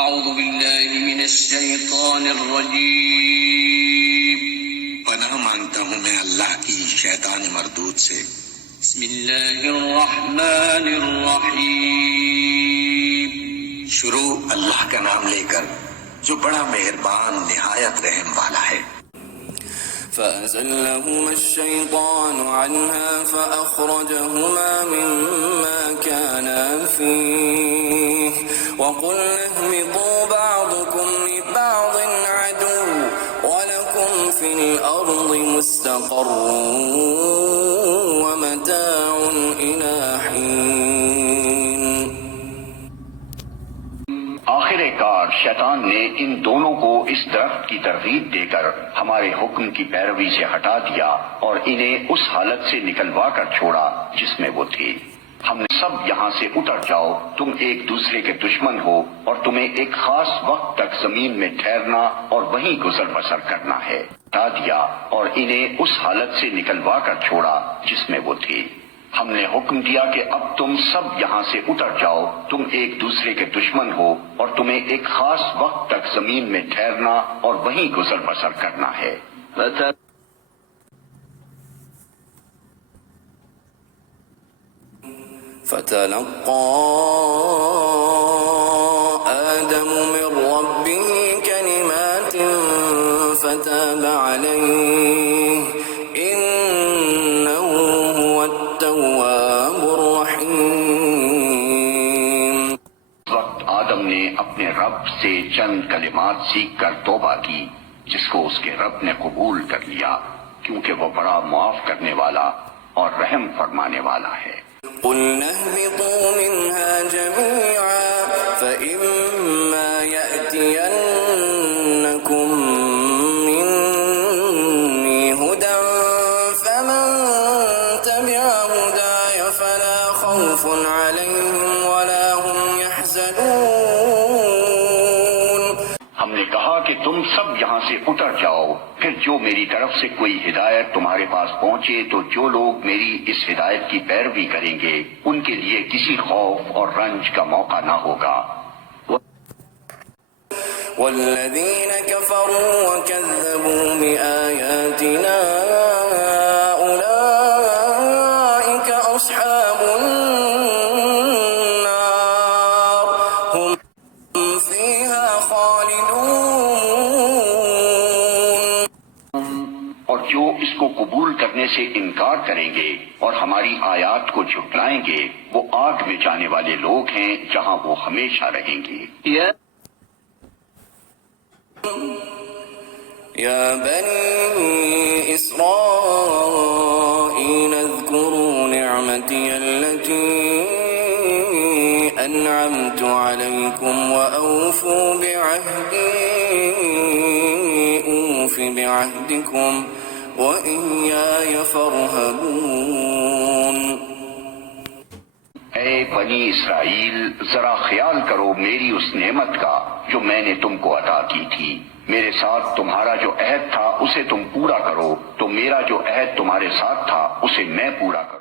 أعوذ بالله من الشيطان الرجيم پناہ مانگتا ہوں میں اللہ کی شیطان مردود سے۔ بسم الله الرحمن الرحيم شروع اللہ کا نام لے کر جو بڑا مہربان نہایت رحم والا ہے۔ فأزلهما الشيطان عنها فأخرجهما مما كانا فيه وقلنا اهبطوا بعضكم لبعض عدو ولكم في الأرض مستقر ومتاع إلى حين۔ آخر کار شیطان نے ان دونوں کو اس درخت کی ترغیب دے کر ہمارے حکم کی پیروی سے ہٹا دیا اور انہیں اس حالت سے نکلوا کر چھوڑا جس میں وہ تھے۔ ہم نے سب یہاں سے اتر جاؤ، تم ایک دوسرے کے دشمن ہو اور تمہیں ایک خاص وقت تک زمین میں ٹھہرنا اور وہیں گزر بسر کرنا ہے۔ ہٹا دیا اور انہیں اس حالت سے نکلوا کر چھوڑا جس میں وہ تھے۔ ہم نے حکم دیا کہ اب تم سب یہاں سے اتر جاؤ، تم ایک دوسرے کے دشمن ہو اور تمہیں ایک خاص وقت تک زمین میں ٹھہرنا اور وہیں گزر بسر کرنا ہے۔ فتلقى آدم من ربه كلمات فتاب عليه إنه هو التواب الرحيم۔ وقت آدم نے اپنے رب سے چند کلمات سیکھ کر توبہ کی جس کو اس کے رب نے قبول کر لیا کیونکہ وہ بڑا معاف کرنے والا اور رحم فرمانے والا ہے۔ قلنا اهبطوا منها جميعا فإما يأتينكم مني هدى فمن تبع هداي فلا خوف عليهم ولا هم يحزنون۔ ہم نے کہا کہ تم سب یہاں سے اتر جاؤ، پھر جو میری طرف سے کوئی ہدایت تمہارے پاس پہنچے تو جو لوگ میری اس ہدایت کی پیروی کریں گے ان کے لیے کسی خوف اور رنج کا موقع نہ ہوگا۔ والذین کفروا وکذبوا بآیاتنا اولئک اصحاب النار هم فیہا خالدون۔ اور جو اس کو قبول کرنے سے انکار کریں گے اور ہماری آیات کو جھٹلائیں گے وہ آگ میں جانے والے لوگ ہیں جہاں وہ ہمیشہ رہیں گے۔ یا بنی اسرائیل اذکروا نعمتی التي انعمت علیکم واوفوا بعہدی اوف بعہدکم وإیای فارہبون۔ اے بنی اسرائیل، ذرا خیال کرو میری اس نعمت کا جو میں نے تم کو عطا کی تھی۔ میرے ساتھ تمہارا جو عہد تھا اسے تم پورا کرو، تو میرا جو عہد تمہارے ساتھ تھا اسے میں پورا کروں۔